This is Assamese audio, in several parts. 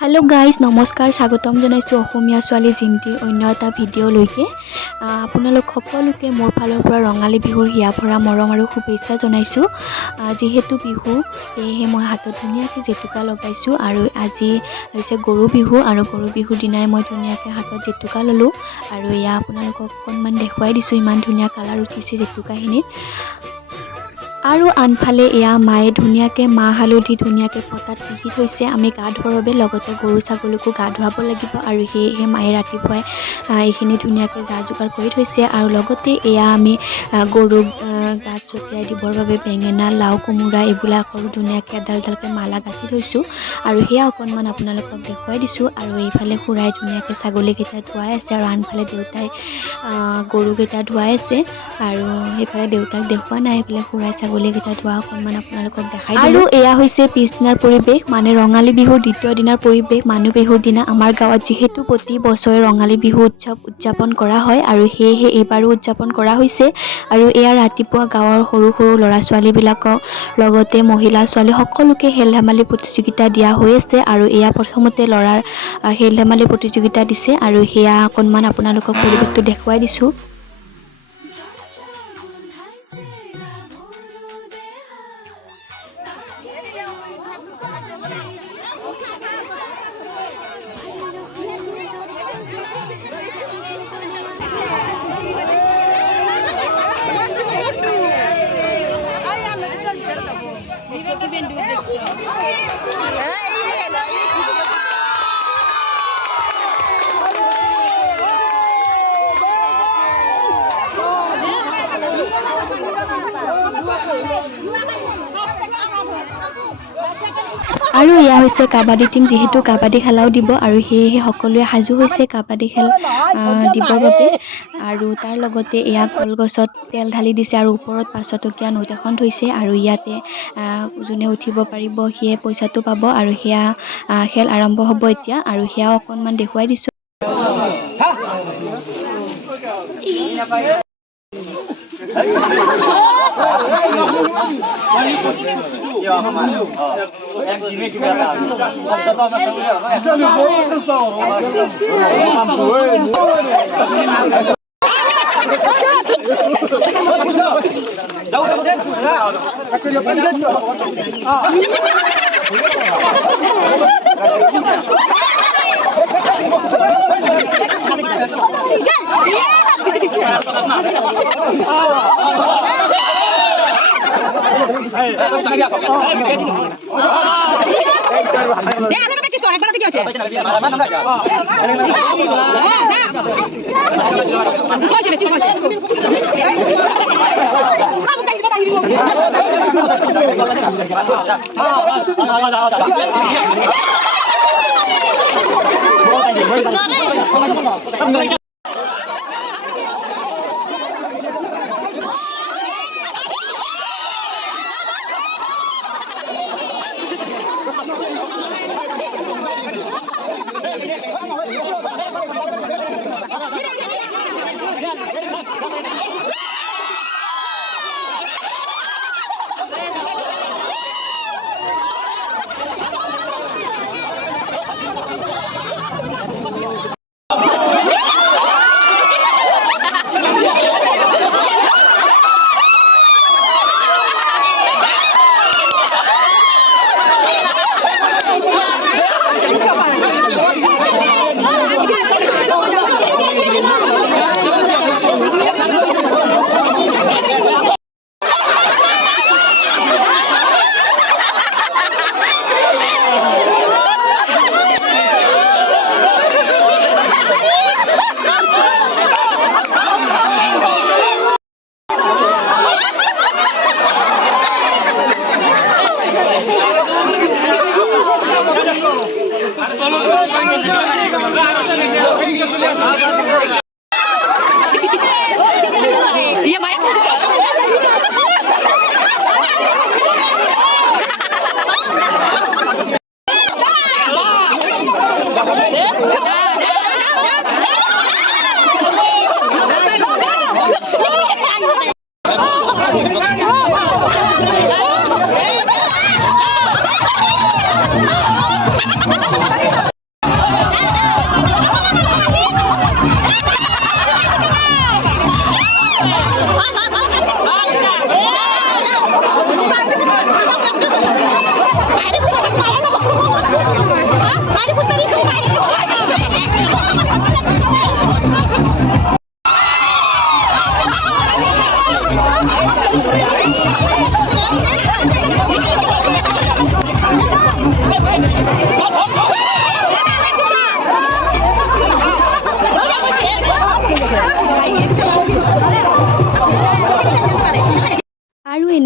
হেল্ল' গাইজ নমস্কাৰ স্বাগতম জনাইছোঁ অসমীয়া ছোৱালী জিন্তিৰ অন্য এটা ভিডিঅ'লৈকে আপোনালোক সকলোকে মোৰ ফালৰ পৰা ৰঙালী বিহুৰ হিয়া ভৰা মৰম আৰু শুভেচ্ছা জনাইছোঁ। যিহেতু বিহু সেয়েহে মই হাতত ধুনীয়াকৈ জেতুকা লগাইছোঁ আৰু আজি হৈছে গৰু বিহু আৰু গৰু বিহুৰ দিনাই মই ধুনীয়াকৈ হাতত জেতুকা ল'লোঁ আৰু এয়া আপোনালোকক অকণমান দেখুৱাই দিছোঁ, ইমান ধুনীয়া কালাৰ উঠিছে জেতুকাখিনিত। আৰু আনফালে এয়া মায়ে ধুনীয়াকৈ মাহ হালধি ধুনীয়াকৈ পটাত পিহি থৈছে। আমি গা ধোৱাৰ বাবে লগতে গৰু ছাগলীকো গা ধুৱাব লাগিব আৰু সেয়েহে মায়ে ৰাতিপুৱাই এইখিনি ধুনীয়াকৈ যা যোগাৰ কৰি থৈছে। আৰু লগতে এয়া আমি গৰুক গাত ছটিয়াই দিবৰ বাবে বেঙেনা লাও কোমোৰা এইবিলাকৰো ধুনীয়াকৈ এডাল এডালকৈ মালা গাঁঠি থৈছোঁ আৰু সেয়া অকণমান আপোনালোকক দেখুৱাই দিছোঁ। আৰু এইফালে খুৰাই ধুনীয়াকৈ ছাগলীকেইটা ধুৱাই আছে আৰু আনফালে দেউতাই গৰুকেইটা ধুৱাই আছে আৰু সেইফালে দেউতাক দেখুওৱা নাই, এইফালে খুৰাই ছাগলীকেইটা ধোৱা অকণমান আপোনালোকক দেখাই দিলোঁ। আৰু এয়া হৈছে পিছদিনাৰ পৰিৱেশ, মানে ৰঙালী বিহুৰ দ্বিতীয় দিনাৰ পৰিৱেশ। মানুহ বিহুৰ দিনা আমাৰ গাঁৱত যিহেতু প্ৰতি বছৰে ৰঙালী বিহু উদযাপন কৰা হয় আৰু সেয়েহে এইবাৰো উদযাপন কৰা হৈছে। আৰু এয়া ৰাতিপুৱা গাঁৱৰ সৰু সৰু ল'ৰা ছোৱালীবিলাকক লগতে মহিলা ছোৱালী সকলোকে খেল ধেমালি প্ৰতিযোগিতা দিয়া হৈ আছে। আৰু এয়া প্ৰথমতে ল'ৰাৰ খেল ধেমালি প্ৰতিযোগিতা দিছে আৰু সেয়া অকণমান আপোনালোকক পৰিৱেশটো দেখুৱাই দিছোঁ। আৰু এয়া হৈছে কাবাডী টিম, যিহেতু কাবাডী খেলাও দিব আৰু সেয়েহে সকলোৱে সাজু হৈছে কাবাডী খেল দিবৰ বাবে। আৰু তাৰ লগতে এয়া কলগছত তেল ঢালি দিছে আৰু ওপৰত 500 টকীয়া নোট এখন থৈছে আৰু ইয়াতে যোনে উঠিব পাৰিব সিয়ে পইচাটো পাব আৰু সেয়া খেল আৰম্ভ হ'ব এতিয়া আৰু সেয়াও অকণমান দেখুৱাই দিছোঁ।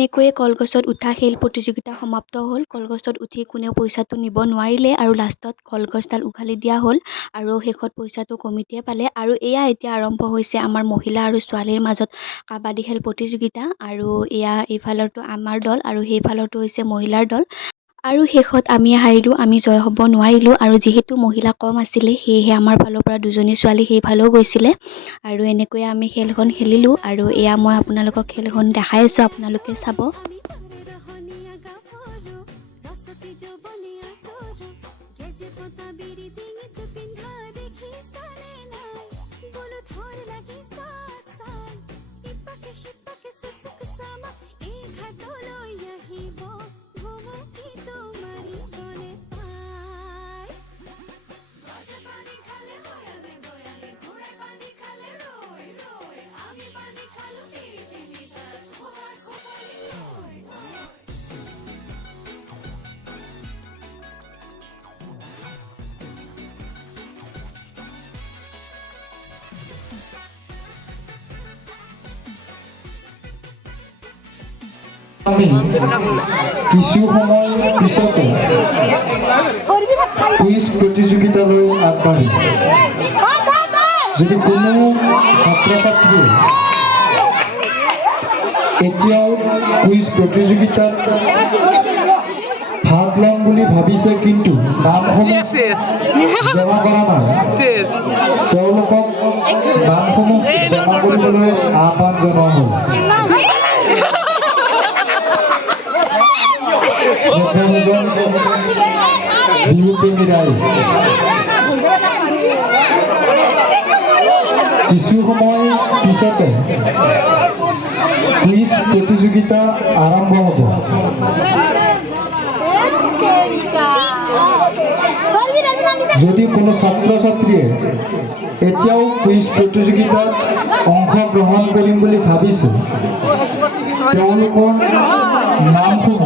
এনেকৈয়ে কলগছত উঠা খেল প্ৰতিযোগিতা সমাপ্ত হ'ল। কলগছত উঠি কোনেও পইচাটো নিব নোৱাৰিলে আৰু লাষ্টত কলগছডাল উঘালি দিয়া হ'ল আৰু শেষত পইচাটো কমিটিয়ে পালে। আৰু এয়া এতিয়া আৰম্ভ হৈছে আমাৰ মহিলা আৰু ছোৱালীৰ মাজত কাবাডী খেল প্ৰতিযোগিতা। আৰু এয়া এইফালৰটো আমাৰ দল আৰু সেইফালৰটো হৈছে মহিলাৰ দল। আৰু শেষত আমি হাৰিলোঁ, আমি জয় হ'ব নোৱাৰিলোঁ। আৰু যিহেতু মহিলা কম আছিলে সেয়েহে আমাৰ ফালৰ পৰা দুজনী ছোৱালী সেইফালেও গৈছিলে। আৰু এনেকৈয়ে আমি খেলখন খেলিলোঁ আৰু এয়া মই আপোনালোকক খেলখন দেখাই আছোঁ, আপোনালোকে চাব। আমি কিছু সময় পিছতে কুইজ প্ৰতিযোগিতালৈ আগবাঢ়িম। যদি কোনো ছাত্ৰ ছাত্ৰীয়ে এতিয়াও কুইজ প্ৰতিযোগিতাত ভাগ ল'ম বুলি ভাবিছে কিন্তু নামসমূহ জমা কৰা নাই, তেওঁলোকক নামসমূহ জমা কৰিবলৈ আহ্বান জনোৱা হ'ল। বিহুপ্ৰেমী ৰাইজ, কিছু সময় পিছতে কুইজ প্ৰতিযোগিতা আৰম্ভ হ'ব। যদি কোনো ছাত্ৰ ছাত্ৰীয়ে এতিয়াও কুইজ প্ৰতিযোগিতাত অংশগ্ৰহণ কৰিম বুলি ভাবিছে তেওঁলোকৰ নামসমূহ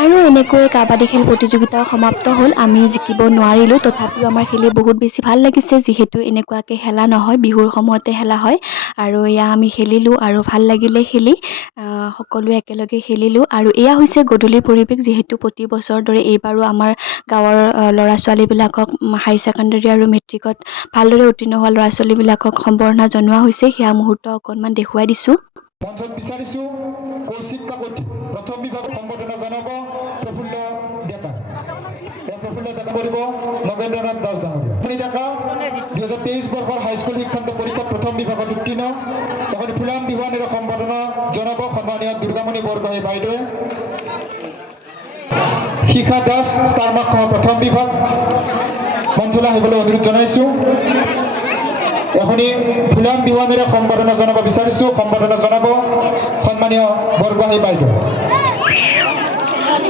আৰু এনেকৈ কাবাডী খেল প্ৰতিযোগিতাও সমাপ্ত হ'ল। আমি জিকিব নোৱাৰিলোঁ, তথাপিও আমাৰ খেলি বহুত বেছি ভাল লাগিছে, যিহেতু এনেকুৱাকৈ খেলা নহয়, বিহুৰ সময়তে খেলা হয়। আৰু এয়া আমি খেলিলোঁ আৰু ভাল লাগিলে খেলি। সকলোৱে একেলগে খেলিলোঁ আৰু এয়া হৈছে গধূলিৰ পৰিৱেশ যিহেতু প্ৰতি বছৰ দৰে এইবাৰো আমাৰ গাঁৱৰ ল'ৰা ছোৱালীবিলাকক হাই ছেকেণ্ডেৰী আৰু মেট্ৰিকত ভালদৰে উত্তীৰ্ণ হোৱা ল'ৰা ছোৱালীবিলাকক সম্বৰ্ধনা জনোৱা হৈছে সেয়া মুহূৰ্ত অকণমান দেখুৱাই দিছোঁ। মঞ্চত বিচাৰিছোঁ কৌশিক কাকতি প্ৰথম বিভাগ সম্বৰ্ধনা জনাব প্ৰফুল্ল ডেকা। প্ৰফুল্ল ডেকা কৰিব নগেন্দ্ৰনাথ দাস ডাঙৰীয়া। আপুনি ডেকা 2023 বৰ্ষৰ হাইস্কুল শিক্ষান্ত পৰীক্ষাত প্ৰথম বিভাগত উত্তীৰ্ণ। এখন ফুলাম বিহুৱানেৰে সম্বৰ্ধনা জনাব সন্মানীয় দুৰ্গামণি বৰগোহাঁই বাইদেৱে। শিখা দাস ষ্টাৰ মাৰ্ক প্ৰথম বিভাগ মঞ্চলৈ আহিবলৈ অনুৰোধ জনাইছোঁ। এখনি ফুলাম বিহুৱানেৰে সম্বৰ্ধনা জনাব বিচাৰিছোঁ। সম্বৰ্ধনা জনাব সন্মানীয় বৰগোহাঁই বাইদেউ।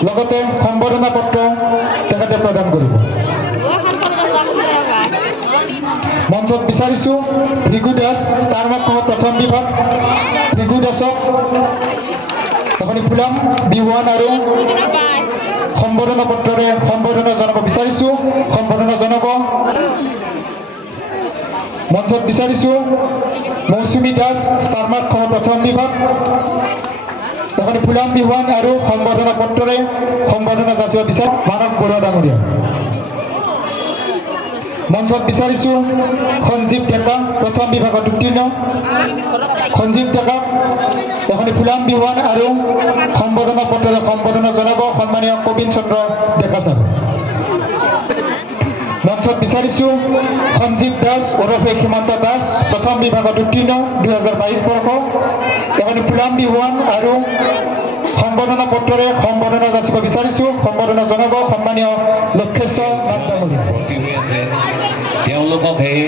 লগতে সম্বৰ্ধনা পত্ৰ তেখেতে প্ৰদান কৰিব। মঞ্চত বিচাৰিছোঁ ভৃগু দাস ষ্টাৰ মাৰ্ক প্ৰথম বিভাগ ভৃগু দাসক এখনি ফুলাম বিহুৱান আৰু সম্বৰ্ধনা পত্ৰৰে সম্বৰ্ধনা জনাব বিচাৰিছোঁ। সম্বৰ্ধনা জনাব। মঞ্চত বিচাৰিছোঁ মৌচুমী দাস ষ্টাৰ মাৰ্ক প্ৰথম বিভাগ এখন ফুলাম বিহুৱান আৰু সম্বৰ্ধনা পত্ৰৰে সম্বৰ্ধনা যাচিব বিচাৰোঁ মানৱ বৰুৱা ডাঙৰীয়া। মঞ্চত বিচাৰিছোঁ সঞ্জীৱ ডেকা প্ৰথম বিভাগত উত্তীৰ্ণ। সঞ্জীৱ ডেকাক এখন ফুলাম বিহুৱান আৰু সম্বৰ্ধনা পত্ৰৰে সম্বৰ্ধনা জনাব সন্মানীয় কবিন চন্দ্ৰ ডেকা ছাৰ। মঞ্চত বিচাৰিছোঁ সঞ্জীৱ দাস ওৰফে সীমন্ত দাস প্ৰথম বিভাগত উত্তীৰ্ণ 2022 বৰ্ষ এখন ফুলাম বিহুৱান আৰু সম্বৰ্ধনা পত্ৰৰে সম্বৰ্ধনা যাচিব বিচাৰিছোঁ। সম্বৰ্ধনা জনাব সন্মানীয় লক্ষেশ্বৰ নাথ ডাঙৰীয়া। তেওঁলোকক সেই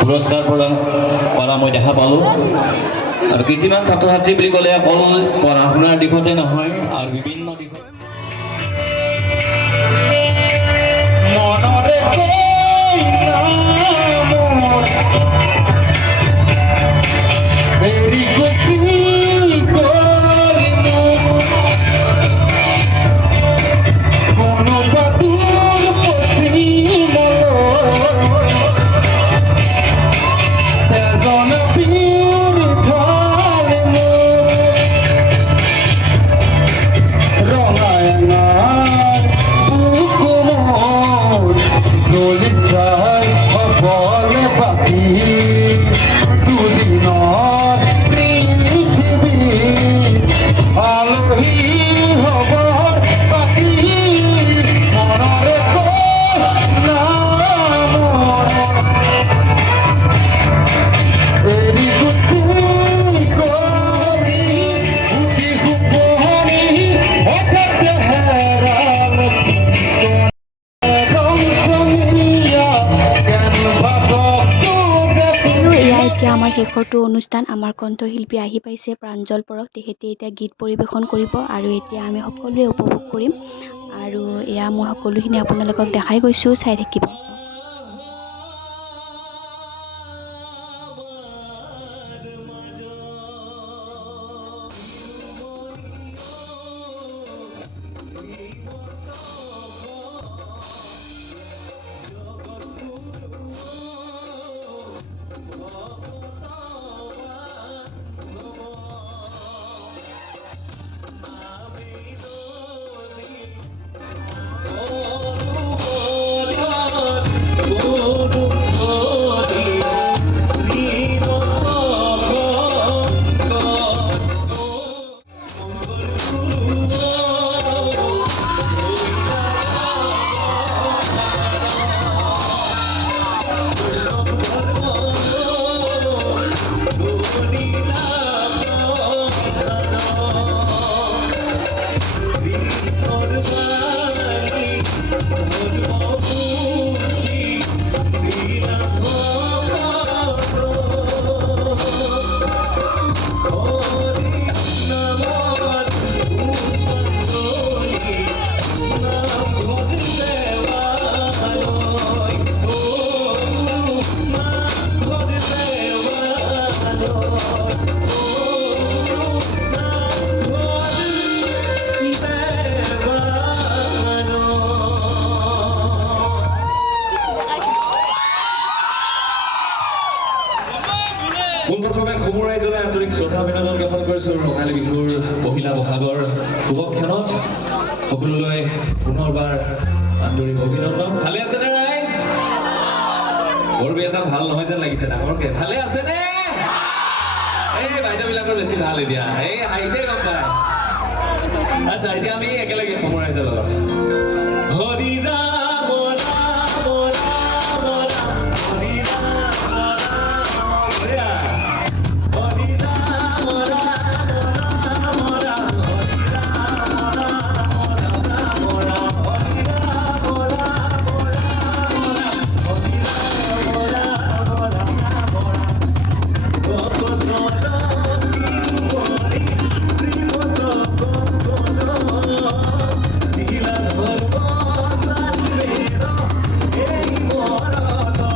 পুৰস্কাৰ প্ৰদান কৰা মই দেখা পালোঁ। আৰু কিছুমান ছাত্ৰ ছাত্ৰী বুলি ক'লে অকল পঢ়া শুনাৰ দিশতে নহয় আৰু বিভিন্ন দিশত আমাৰ শেষৰটো অনুষ্ঠান আমাৰ কণ্ঠশিল্পী আহি পাইছে প্ৰাঞ্জল পৰশ। তেখেতে এতিয়া গীত পৰিৱেশন কৰিব আৰু এতিয়া আমি সকলোৱে উপভোগ কৰিম আৰু এয়া মই সকলোখিনি আপোনালোকক দেখাই গৈছোঁ, চাই থাকিব। পোনপ্ৰথমে খবৰ ৰাইজলৈ আন্তৰিক শ্ৰদ্ধা অভিনন্দন জ্ঞাপন কৰিছোঁ ৰঙালী বিহুৰ পহিলা বহাগৰ শুভক্ষণত সকলোলৈ পুনৰবাৰ আন্তৰিক অভিনন্দন। ভালে আছেনে ৰাইজ? বৰ এটা ভাল নহয় যেন লাগিছে ডাঙৰকে। ভালে আছেনে? এই বাইদেউবিলাকৰ বেছি ভাল এতিয়া, এই হাঁহিতে গম পায়। আচ্ছা, এতিয়া আমি একেলগে সমৰ ৰাইজৰ লগত হৰি ৰাম ৰাম ৰাম ৰাম হৰি ৰাম ৰাম বঢ়িয়া। হৰি ৰাম ৰাম ৰাম ৰাম হৰি ৰাম ৰাম ৰাম ৰাম হৰি ৰাম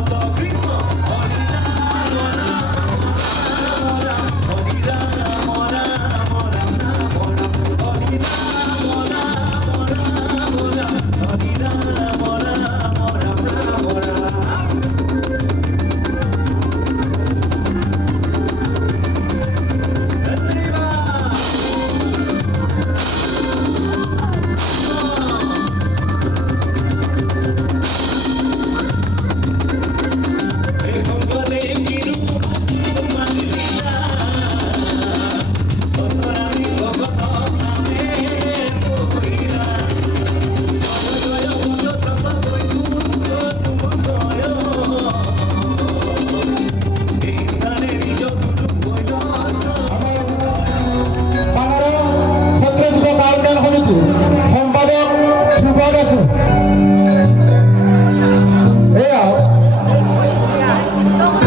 ৰাম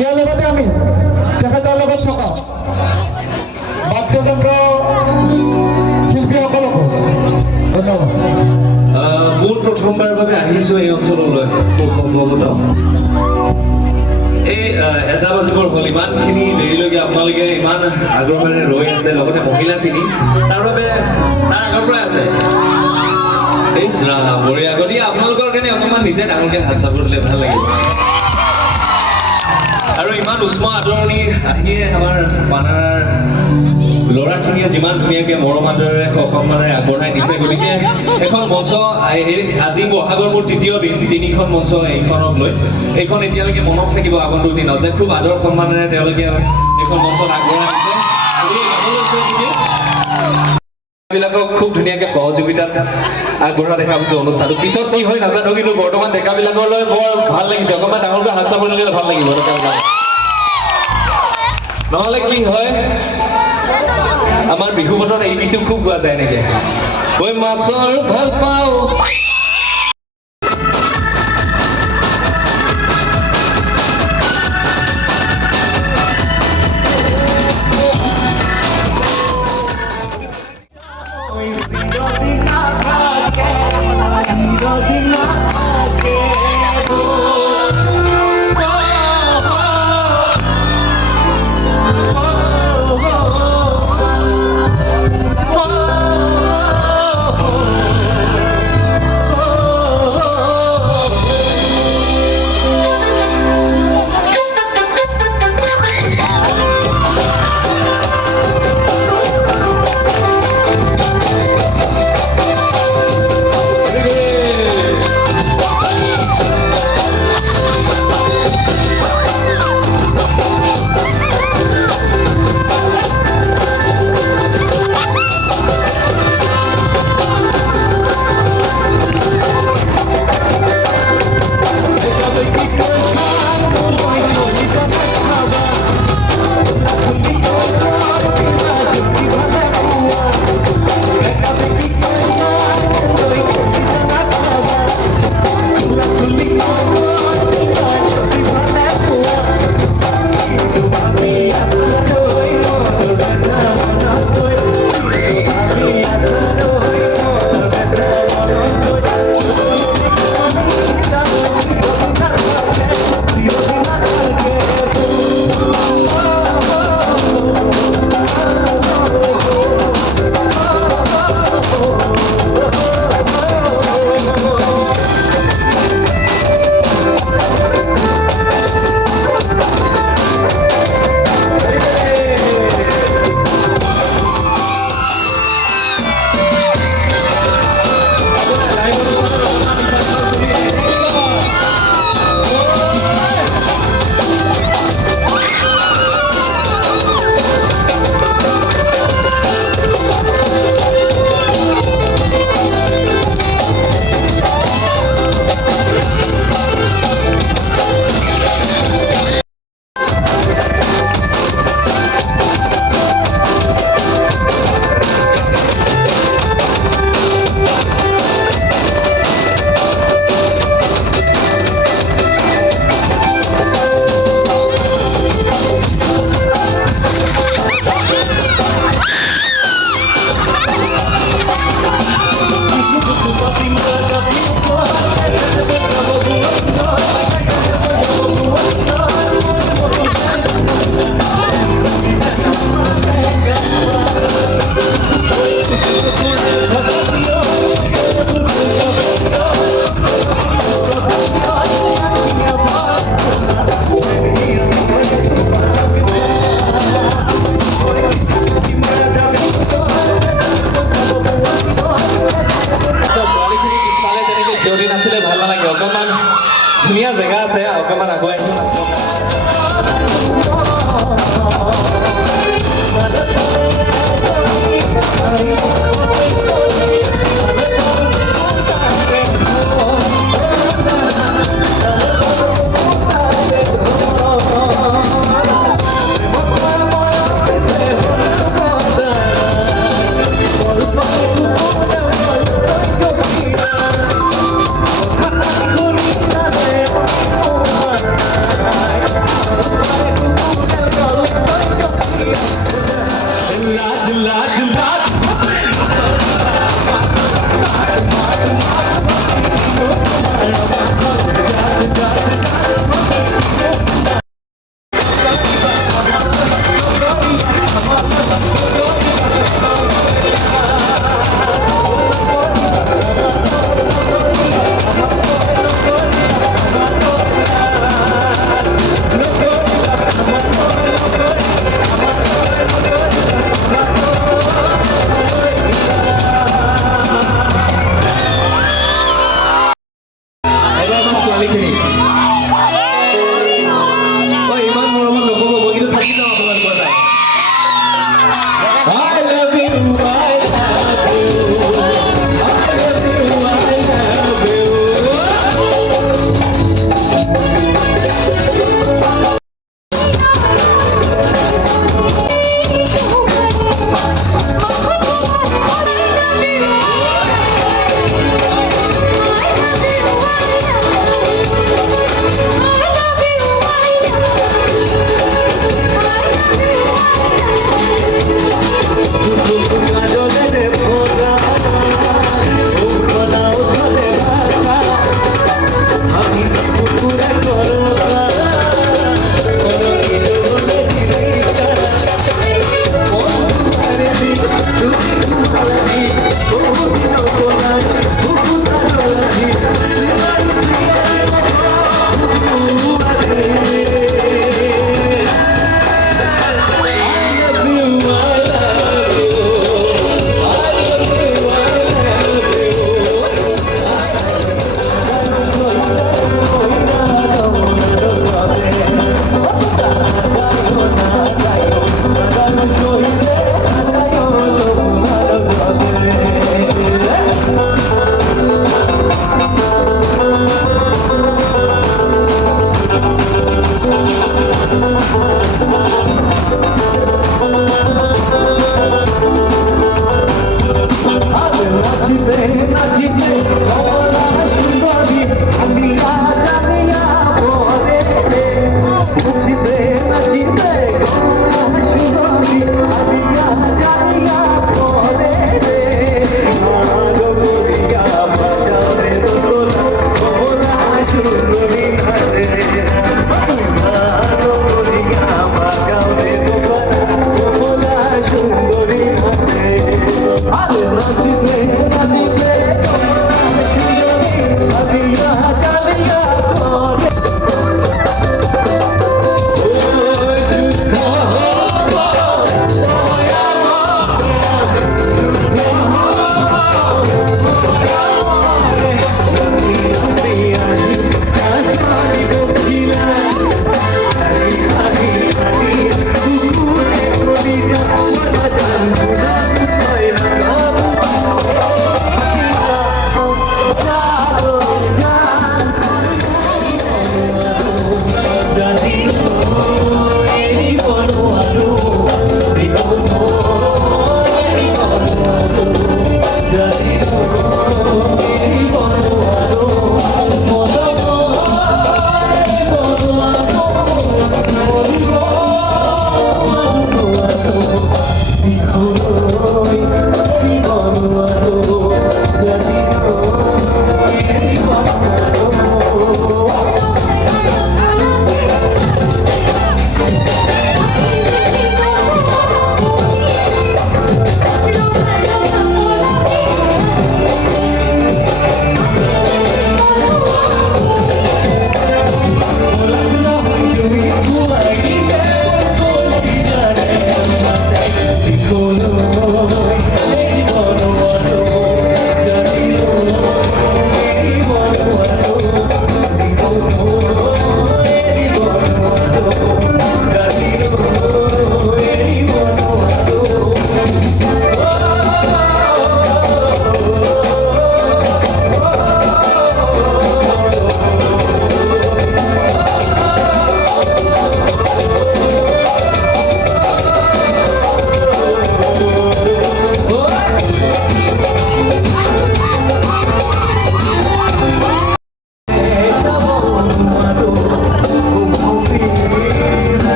ইয়াৰ লগতে আমি তেখেতৰ লগত থকা বাদ্যযন্ত্ৰ শিল্পীসকলকো ধন্যবাদ। পোন প্ৰথমবাৰৰ বাবে আহিছোঁ এই অঞ্চললৈ খুব সম্ভৱতঃ। এই এটা বাজিবৰ হ'ল, ইমানখিনি দেৰিলৈকে আপোনালোকে ইমান আগ্ৰহেৰে ৰৈ আছে, লগতে মহিলাখিনি তাৰ বাবে তাৰ আগৰ পৰাই আছে। এই বঢ়িয়া। গতিকে আপোনালোকৰ কাৰণে অকণমান নিজে ডাঙৰকৈ হাত চাপ দিলে ভাল লাগিব। আৰু ইমান উষ্ম আদৰণি আহিয়ে আমাৰ পানাৰ ল'ৰাখিনিয়ে যিমান ধুনীয়াকৈ মৰম আদৰেৰে সন্মানেৰে আগবঢ়াই দিছে, গতিকে এখন মঞ্চ আজি বহাগৰ মোৰ তৃতীয় দিন, তিনিখন মঞ্চ এইখনক লৈ। এইখন এতিয়ালৈকে মনত থাকিব আগন্তুক দিনত যে খুব আদৰ সন্মানেৰে তেওঁলোকে এইখন মঞ্চত আগবঢ়াই দিছে। গতিকে গাবলৈ বিলাকক খুব ধুনীয়াকৈ সহযোগিতাত আগবঢ়া দেখা পাইছোঁ অনুষ্ঠানটো। পিছত কি হয় নাজানো, কিন্তু বৰ্তমান ডেকাবিলাকলৈ বৰ ভাল লাগিছে। অকণমান ডাঙৰকৈ হাত চাপ দিলে ভাল লাগিব ডেকাবিলাক। নহ'লে কি হয়, আমাৰ বিহু বতৰত এই গীতটো খুব গোৱা যায় এনেকে, ঐ মাছৰ ভাল পাওঁ ধুনীয়া জেগা আছে অকণমান আগুৱাই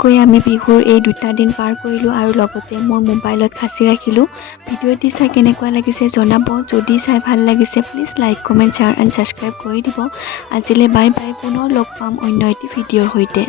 এনেকৈ আমি বিহুৰ এই 2টা দিন পাৰ কৰিলোঁ আৰু লগতে মোৰ মোবাইলত সাঁচি ৰাখিলোঁ। ভিডিঅ'টি চাই কেনেকুৱা লাগিছে জনাব। যদি চাই ভাল লাগিছে please like comment share and subscribe কৰি দিব। আজিলৈ বাই বাই, পুনৰ লগ পাম অন্য এটি ভিডিঅ'ৰ সৈতে।